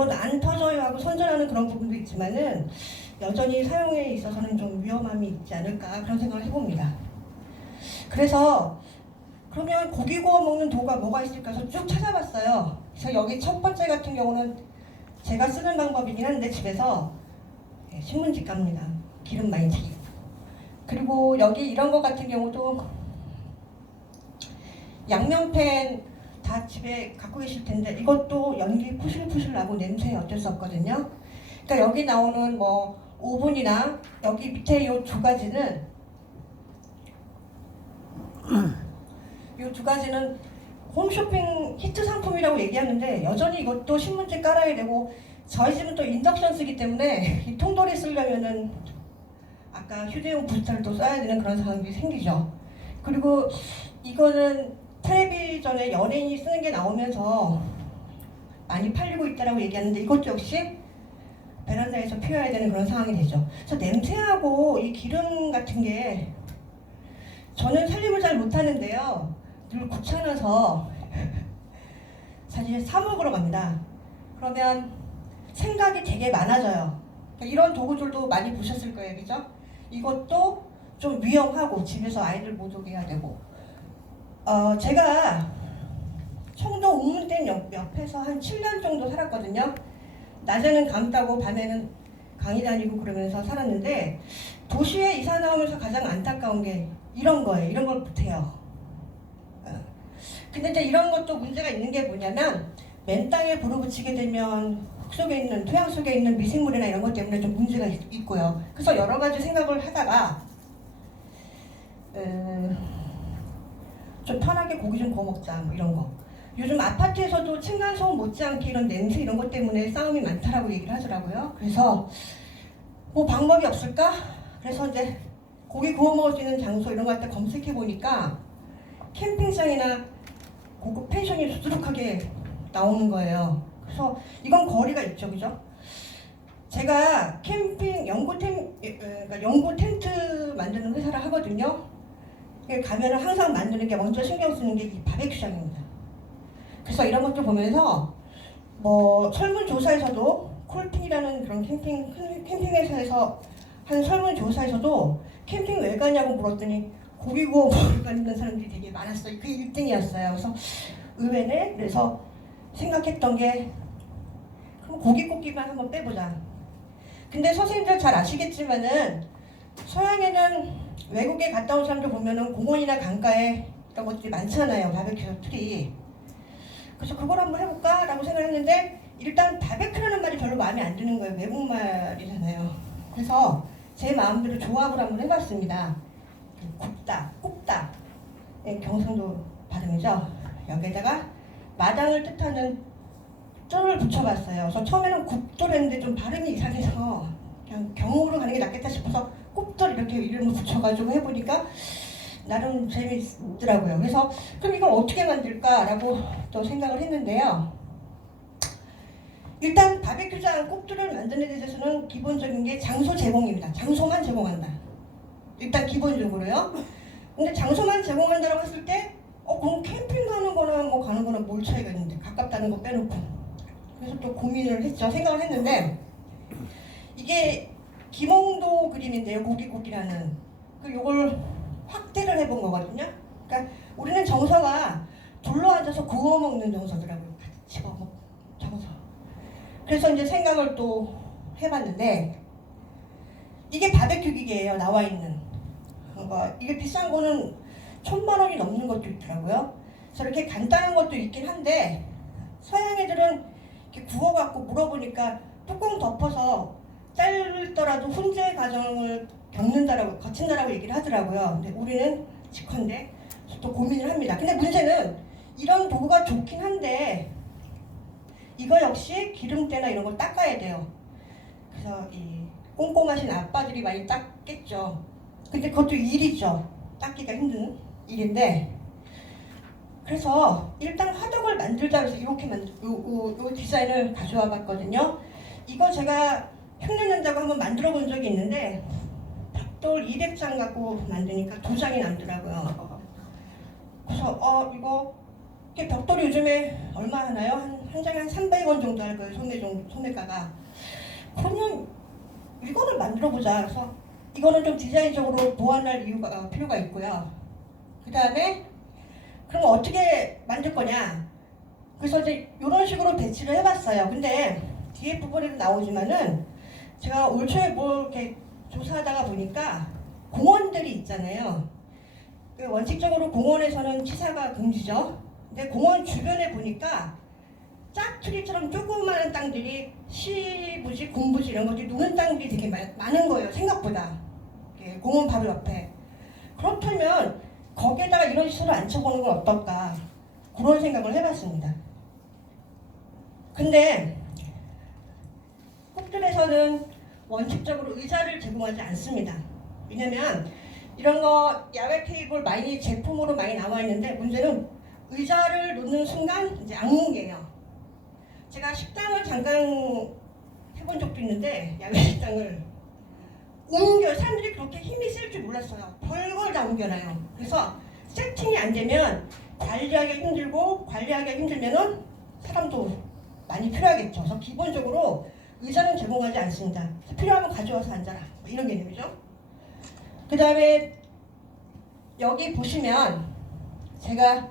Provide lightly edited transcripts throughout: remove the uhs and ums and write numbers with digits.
물론 안 터져요 하고 선전하는 그런 부분도 있지만은 여전히 사용에 있어서는 좀 위험함이 있지 않을까 그런 생각을 해봅니다. 그래서 그러면 고기 구워 먹는 도구가 뭐가 있을까 해서 쭉 찾아봤어요. 그래서 여기 첫 번째 같은 경우는 제가 쓰는 방법이긴 한데 집에서 신문지 깝니다. 기름 많이 튀기고. 그리고 여기 이런 것 같은 경우도 양면팬 다 집에 갖고 계실 텐데 이것도 연기 푸실푸실 나고 냄새 어쩔 수 없거든요. 그러니까 여기 나오는 뭐 오븐이나 여기 밑에 이 두 가지는 이 두 가지는 홈쇼핑 히트 상품이라고 얘기하는데 여전히 이것도 신문지 깔아야 되고 저희 집은 또 인덕션 쓰기 때문에 이 통돌이 쓰려면은 아까 휴대용 부스터를 또 써야 되는 그런 상황이 생기죠. 그리고 이거는 텔레비전에 연예인이 쓰는 게 나오면서 많이 팔리고 있다라고 얘기하는데 이것도 역시 베란다에서 피워야 되는 그런 상황이 되죠. 그래서 냄새하고 이 기름 같은 게 저는 살림을 잘 못하는데요. 늘 귀찮아서 사실 사 먹으러 갑니다. 그러면 생각이 되게 많아져요. 그러니까 이런 도구들도 많이 보셨을 거예요, 그죠? 이것도 좀 위험하고 집에서 아이들 못 오게 해야 되고 제가 청도 우문댐 옆에서 한 7년 정도 살았거든요. 낮에는 감따고 밤에는 강의 다니고 그러면서 살았는데 도시에 이사 나오면서 가장 안타까운 게 이런 거예요. 이런 걸 못해요. 근데 이제 이런 것도 문제가 있는 게 뭐냐면 맨 땅에 불을 붙이게 되면 흙 속에 있는 토양 속에 있는 미생물이나 이런 것 때문에 좀 문제가 있고요. 그래서 여러 가지 생각을 하다가 좀 편하게 고기 좀 구워 먹자 뭐 이런 거. 요즘 아파트에서도 층간소음 못지않게 이런 냄새 이런 것 때문에 싸움이 많다라고 얘기를 하더라고요. 그래서 뭐 방법이 없을까? 그래서 이제 고기 구워 먹을 수 있는 장소 이런 거 할 때 검색해 보니까 캠핑장이나 고급 펜션이 수두룩하게 나오는 거예요. 그래서 이건 거리가 있죠, 그죠? 제가 캠핑 연구 텐트 만드는 회사를 하거든요. 가면은 항상 만드는 게 먼저 신경 쓰는 게 이 바베큐장입니다. 그래서 이런 것도 보면서 뭐 설문조사에서도 콜핑이라는 그런 캠핑 회사에서 한 설문조사에서도 캠핑 왜 가냐고 물었더니 고기 구워 먹으러 가는 사람들이 되게 많았어요. 그게 1등이었어요. 그래서 의외네. 그래서 생각했던 게 그럼 고기 굽기만 한번 빼보자. 근데 선생님들 잘 아시겠지만은 서양에는 외국에 갔다 온 사람들 보면은 공원이나 강가에 이런 것들이 많잖아요. 바베큐 틀이. 그래서 그걸 한번 해볼까? 라고 생각했는데 일단 바베큐라는 말이 별로 마음에 안 드는 거예요. 외국말이잖아요. 그래서 제 마음대로 조합을 한번 해봤습니다. 굽다. 네, 경상도 발음이죠. 여기에다가 마당을 뜻하는 쫄을 붙여봤어요. 그래서 처음에는 굽돌 했는데 좀 발음이 이상해서 그냥 경으로 가는 게 낫겠다 싶어서 굽돌 이렇게 이름을 붙여가지고 해보니까 나름 재밌더라고요. 그래서 그럼 이걸 어떻게 만들까라고 또 생각을 했는데요. 일단 바베큐장 꼽두를 만드는 데 있어서는 기본적인 게 장소 제공입니다. 장소만 제공한다. 일단 기본적으로요. 근데 장소만 제공한다고 했을 때 그럼 캠핑 가는 거나 뭐 가는 거나 뭘 차이가 있는데 가깝다는 거 빼놓고 그래서 또 고민을 했죠. 생각을 했는데 이게 김홍도 그림인데요. 고기국이라는 요걸 확대를 해본 거거든요. 그러니까 우리는 정서가 둘러앉아서 구워 먹는 정서더라고요. 같이 먹는 정서. 그래서 이제 생각을 또 해봤는데 이게 바베큐 기계예요. 나와 있는. 그러니까 이게 비싼 거는 1,000만 원이 넘는 것도 있더라고요. 그래서 이렇게 간단한 것도 있긴 한데 서양 애들은 이렇게 구워갖고 물어보니까 뚜껑 덮어서 짧더라도 훈제 과정을 거친다라고 얘기를 하더라고요. 근데 우리는 직컨대 또 고민을 합니다. 근데 문제는 이런 도구가 좋긴 한데 이거 역시 기름때나 이런 걸 닦아야 돼요. 그래서 이 꼼꼼하신 아빠들이 많이 닦겠죠. 근데 그것도 일이죠. 닦기가 힘든 일인데 그래서 일단 화덕을 만들자 해서 이렇게 요 디자인을 가져와 봤거든요. 이거 제가 흉내낸다고 한번 만들어 본 적이 있는데 벽돌 200장 갖고 만드니까 2장이 남더라고요. 그래서 이거 벽돌이 요즘에 얼마 하나요? 한 한 장에 한 300원 정도 할 거예요. 소매가가. 그러면 이거를 만들어보자. 그래서 이거는 좀 디자인적으로 보완할 필요가 있고요. 그 다음에 그럼 어떻게 만들 거냐? 그래서 이제 이런 식으로 배치를 해봤어요. 근데 뒤에 부분에도 나오지만은 제가 올 초에 뭐 이렇게 조사하다가 보니까 공원들이 있잖아요. 원칙적으로 공원에서는 취사가 금지죠. 근데 공원 주변에 보니까 짝투리처럼 조그마한 땅들이 시부지, 군부지 이런 것들이 노는 땅들이 되게 많은 거예요. 생각보다. 공원 바로 옆에. 그렇다면 거기에다가 이런 시설을 앉혀보는 건 어떨까? 그런 생각을 해봤습니다. 근데 호텔에서는 원칙적으로 의자를 제공하지 않습니다. 왜냐면 이런 거 야외 테이블 많이 제품으로 많이 나와 있는데 문제는 의자를 놓는 순간 이제 악몽이에요. 제가 식당을 잠깐 해본 적도 있는데 야외 식당을 사람들이 그렇게 힘이 쓸 줄 몰랐어요. 별걸 다 옮겨놔요. 그래서 세팅이 안 되면 관리하기가 힘들고 관리하기가 힘들면은 사람도 많이 필요하겠죠. 그래서 기본적으로 의자는 제공하지 않습니다. 필요하면 가져와서 앉아라. 이런 개념이죠. 그 다음에 여기 보시면 제가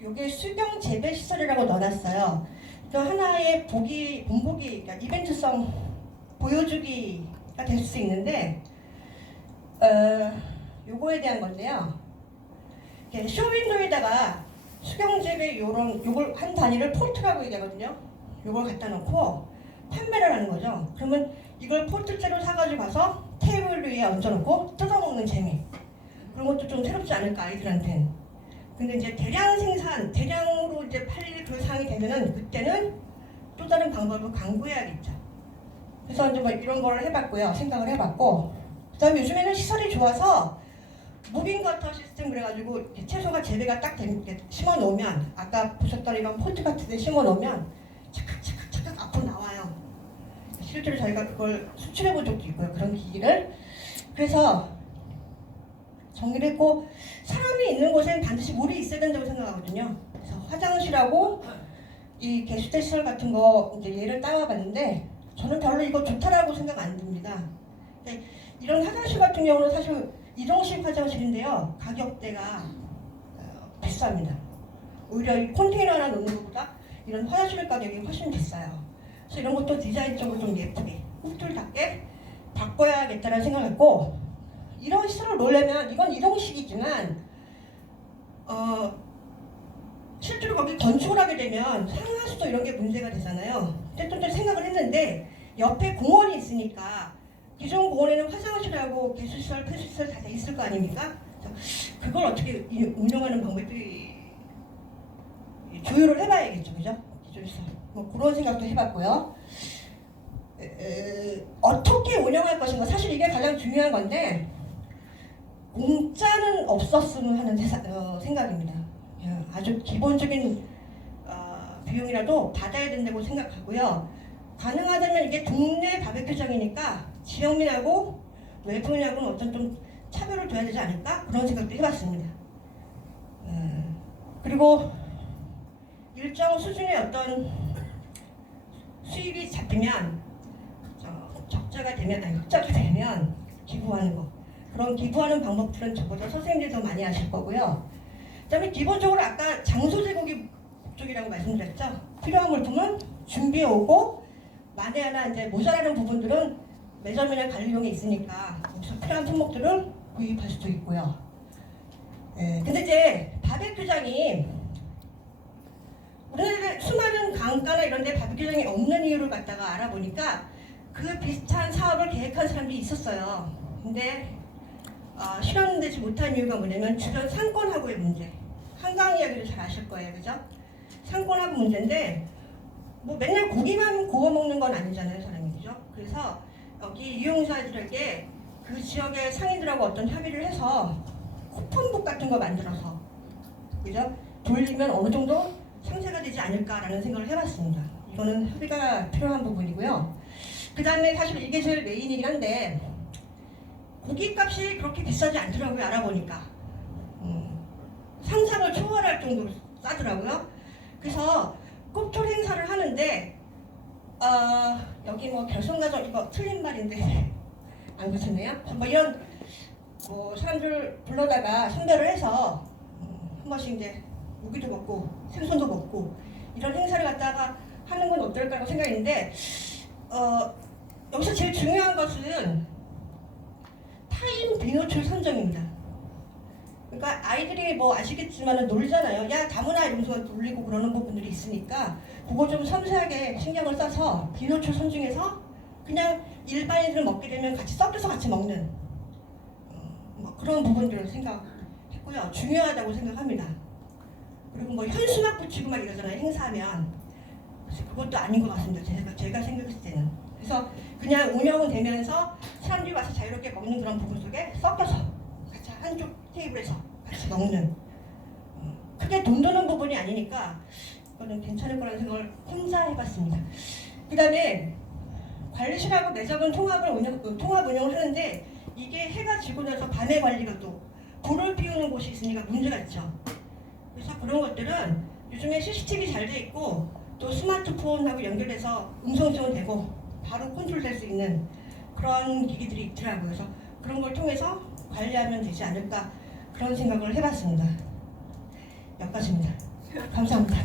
이게 수경 재배 시설이라고 넣어놨어요. 또 하나의 본보기, 그러니까 이벤트성 보여주기가 될 수 있는데, 요거에 대한 건데요. 쇼윈도에다가 수경 재배 요걸 한 단위를 포트라고 얘기하거든요. 요걸 갖다 놓고 판매를 하는 거죠. 그러면 이걸 포트째로 사가지고 가서 테이블 위에 얹어놓고 뜯어먹는 재미. 그런 것도 좀 새롭지 않을까, 아이들한테는. 근데 이제 대량으로 이제 팔릴 그 상황이 되면은 그때는 또 다른 방법을 강구해야겠죠. 그래서 이제 뭐 이런 걸 해봤고요. 생각을 해봤고. 그 다음에 요즘에는 시설이 좋아서 무빙 커터 시스템 그래가지고 채소가 재배가 딱 심어 놓으면 아까 보셨던 이런 포트 같은 데 심어 놓으면 착각 앞으로 나와요. 실제로 저희가 그걸 수출해 본 적도 있고요. 그런 기기를. 그래서 정리를 했고 사람이 있는 곳에는 반드시 물이 있어야 된다고 생각하거든요. 그래서 화장실하고 이 게스트 시설 같은 거 이제 예를 따와봤는데 저는 별로 이거 좋다라고 생각 안 듭니다. 이런 화장실 같은 경우는 사실 이동식 화장실인데요. 가격대가 비쌉니다. 오히려 이 컨테이너 하나 놓는 것보다 이런 화장실 가격이 훨씬 비싸요. 그래서 이런 것도 디자인적으로 좀 예쁘게 홈툴답게 바꿔야겠다는 생각을 했고 이런 시설을 놓으려면 이건 이동식이지만 실제로 거기 건축을 하게 되면 상하수도 이런 게 문제가 되잖아요. 근데 또 생각을 했는데 옆에 공원이 있으니까 기존 공원에는 화장실하고 개수시설, 폐수시설 다 돼 있을 거 아닙니까? 그걸 어떻게 운영하는 방법이 조율을 해봐야겠죠, 그죠? 기존 시설. 뭐 그런 생각도 해봤고요. 어떻게 운영할 것인가 사실 이게 가장 중요한 건데 공짜는 없었으면 하는 생각입니다. 아주 기본적인 비용이라도 받아야 된다고 생각하고요. 가능하다면 이게 동네 바베큐장이니까 지역민하고 외부인하고는 어떤 좀 차별을 둬야 되지 않을까? 그런 생각도 해봤습니다. 그리고 일정 수준의 어떤 수입이 잡히면 흑자가 되면 기부하는 거. 그런 기부하는 방법들은 저보다 선생님들이 더 많이 하실 거고요. 그 다음에 기본적으로 아까 장소 제공이 목적이라고 말씀드렸죠. 필요한 물품은 준비해 오고 만에 하나 이제 모자라는 부분들은 매점이나 관리용이 있으니까 여기서 필요한 품목들을 구입할 수도 있고요. 근데 이제 바베큐장이 우리나라에 수많은 강가나 이런 데 바베큐장이 없는 이유를 갖다가 알아보니까 그 비슷한 사업을 계획한 사람들이 있었어요. 근데 실현되지 못한 이유가 뭐냐면 주변 상권하고의 문제. 한강 이야기를 잘 아실 거예요, 그죠? 상권하고 문제인데 뭐 맨날 고기만 구워 먹는 건 아니잖아요, 사람이, 그죠? 그래서 여기 이용자들에게 그 지역의 상인들하고 어떤 협의를 해서 쿠폰북 같은 거 만들어서, 그죠? 돌리면 어느 정도 상세가 되지 않을까라는 생각을 해봤습니다. 이거는 협의가 필요한 부분이고요. 그 다음에 사실 이게 제일 메인이긴 한데 고기값이 그렇게 비싸지 않더라고요. 알아보니까 상상을 초월할 정도로 싸더라고요. 그래서 꼭 컵토 행사를 하는데 여기 뭐 결손가족 이거 틀린 말인데 안 그렇네요. 뭐 이런 뭐 사람들 불러다가 선별을 해서 한 번씩 이제 고기도 먹고 생선도 먹고 이런 행사를 갖다가 하는 건 어떨까라고 생각했는데 여기서 제일 중요한 것은 타인 비노출 선정입니다. 그러니까 아이들이 뭐 아시겠지만 놀잖아요. 야 다문화 이러면서 놀리고 그러는 부분들이 있으니까 그거 좀 섬세하게 신경을 써서 비노출 선정해서 그냥 일반인들 먹게 되면 같이 섞여서 같이 먹는 뭐 그런 부분들을 생각했고요. 중요하다고 생각합니다. 그리고 뭐 현수막 붙이고 막 이러잖아요. 행사하면. 그래서 그것도 아닌 것 같습니다. 제가 생각했을 때는. 그래서 그냥 운영은 되면서 사람들이 와서 자유롭게 먹는 그런 부분 속에 섞여서 같이 한쪽 테이블에서 같이 먹는 크게 돈 드는 부분이 아니니까 그거는 괜찮을 거라는 생각을 혼자 해봤습니다. 그 다음에 관리실하고 매점은 통합 운영을 하는데 이게 해가 지고 나서 밤에 관리가 또 불을 피우는 곳이 있으니까 문제가 있죠. 그래서 그런 것들은 요즘에 CCTV 잘 돼 있고 또 스마트폰하고 연결해서 음성 지원되고 바로 컨트롤될 수 있는 그런 기기들이 있더라고요. 그래서 그런 걸 통해서 관리하면 되지 않을까 그런 생각을 해봤습니다. 여기까지입니다. 감사합니다.